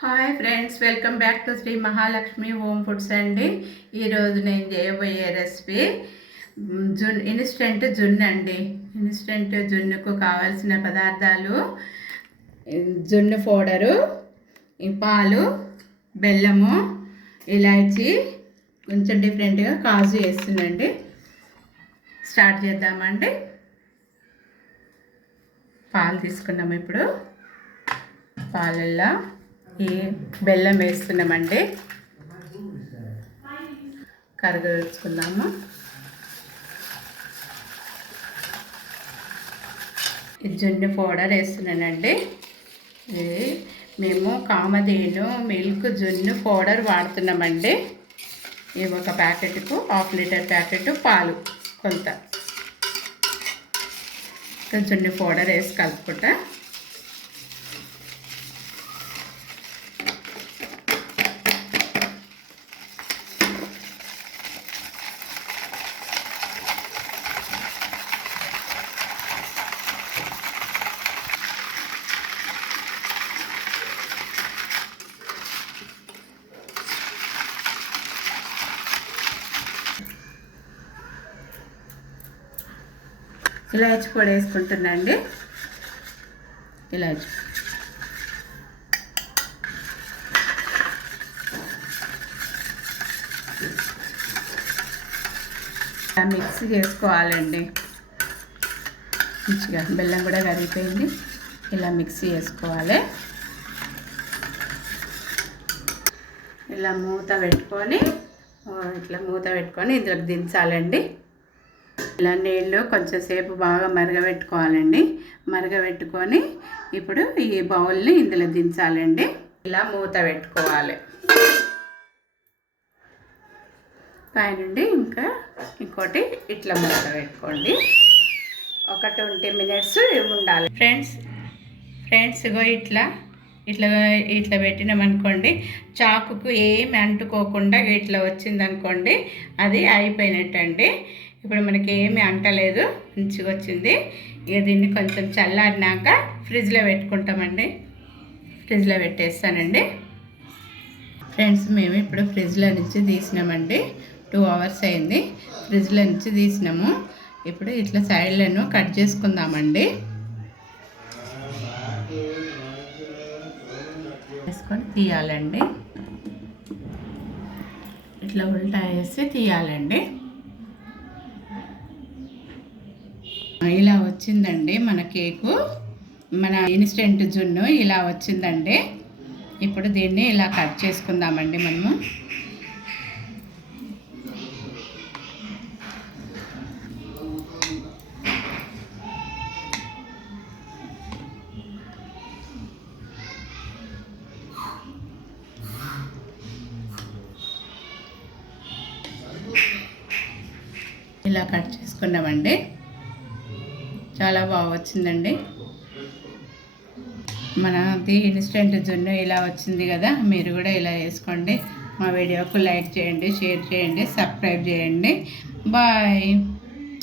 Hi friends, welcome back to Shri Mahalakshmi home foods అండి. ఈరోజు నేను చేయబోయే రెసిపీ ఇన్స్టెంట్ జున్ను అండి. ఇన్స్టెంట్ జున్నుకు కావాల్సిన పదార్థాలు జున్ను పౌడరు, పాలు, బెల్లము, ఇలాచి, కొంచెం డిఫరెంట్గా కాజు వేస్తుందండి. స్టార్ట్ చేద్దామండి. పాలు తీసుకున్నాము. ఇప్పుడు పాలల్లో ఈ బెల్లం వేస్తున్నామండి. కరగచ్చుకుందాము. ఈ జున్ను పౌడర్ వేస్తున్నానండి. ఇది మేము కామధేను మిల్క్ జున్ను పౌడర్ వాడుతున్నామండి. ఇవి ఒక ప్యాకెట్కు 1/2 లీటర్ ప్యాకెట్ పాలు కొంత జున్ను పౌడర్ వేసి కలుపుకుంటా. ఇలాచి పొడి వేసుకుంటున్నాండి. ఇలాచి మిక్స్ చేసుకోవాలండి. మంచిగా బెల్లం కూడా కరిగిపోయింది. ఇలా మిక్స్ చేసుకోవాలి. ఇలా మూత పెట్టుకొని ఇందులోకి దించాలండి. ఇలా నీళ్ళు కొంచెం సేపు బాగా మరగబెట్టుకోవాలండి. మరగబెట్టుకొని ఇప్పుడు ఈ బౌల్ని ఇందులో దించాలండి. ఇలా మూత పెట్టుకోవాలి. పైనుండి ఇంకా ఇంకోటి ఇట్లా మూత పెట్టుకోండి. ఒక 20 మినిట్స్ ఉండాలి. ఫ్రెండ్స్ ఇగో ఇట్లా పెట్టినామనుకోండి, చాకుకు ఏమి అంటుకోకుండా ఇట్లా వచ్చిందనుకోండి, అది అయిపోయినట్టండి. ఇప్పుడు మనకి ఏమీ అంటలేదు, మంచిగా వచ్చింది. ఇక దీన్ని కొంచెం చల్లారినాక ఫ్రిడ్జ్లో పెట్టుకుంటామండి. ఫ్రిడ్జ్లో పెట్టేస్తానండి. ఫ్రెండ్స్, మేము ఇప్పుడు ఫ్రిడ్జ్లో నుంచి తీసినామండి. 2 అవర్స్ అయింది. ఫ్రిడ్జ్లో నుంచి తీసినాము. ఇప్పుడు ఇట్లా సైడ్లను కట్ చేసుకుందామండి. వేసుకొని తీయాలండి. ఇట్లా ఉల్టా వేసి తీయాలండి. ఇలా వచ్చిందండి మన కేకు. మన ఇన్స్టెంట్ జున్ను ఇలా వచ్చిందండి. ఇప్పుడు దీన్ని ఇలా కట్ చేసుకుందామండి. మనము ఇలా కట్ చేసుకున్నామండి. చాలా బాగా వచ్చిందండి. మనది ఇన్స్టెంట్ జున్ను ఇలా వచ్చింది కదా, మీరు కూడా ఇలా వేసుకోండి. మా వీడియోకు లైక్ చేయండి, షేర్ చేయండి, సబ్స్క్రైబ్ చేయండి. బాయ్.